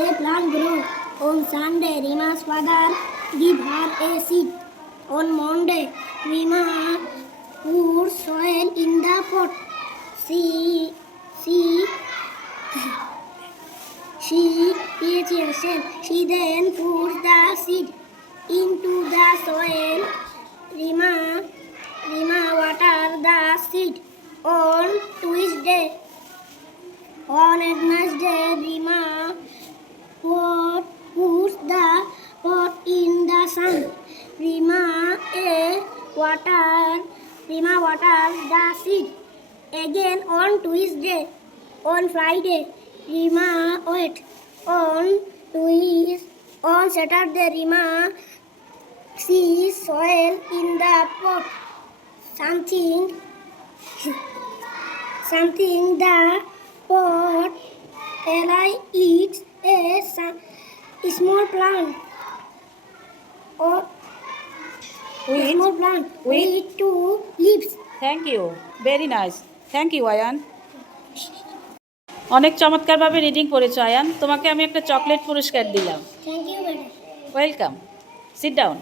a plant grow? On Sunday, Rima's father give her a seed. On Monday, Rima put soil in the pot. She, she, she then puts the seed into the soil. Rima water the seed on Tuesday. On Wednesday, Rima puts the pot in the sun. Rima waters the seed again on Tuesday. On Friday, Rima wait. On Saturday, Rima sees soil in the pot. Something the pot alive eats a small plant or small plant with two leaves. Thank you, very nice. Thank you Ayan. অনেক চমৎকারভাবে reading করেছো আয়ান। তোমাকে আমি একটা chocolate পুরস্কার দিলাম। Thank you, madam. Welcome, sit down.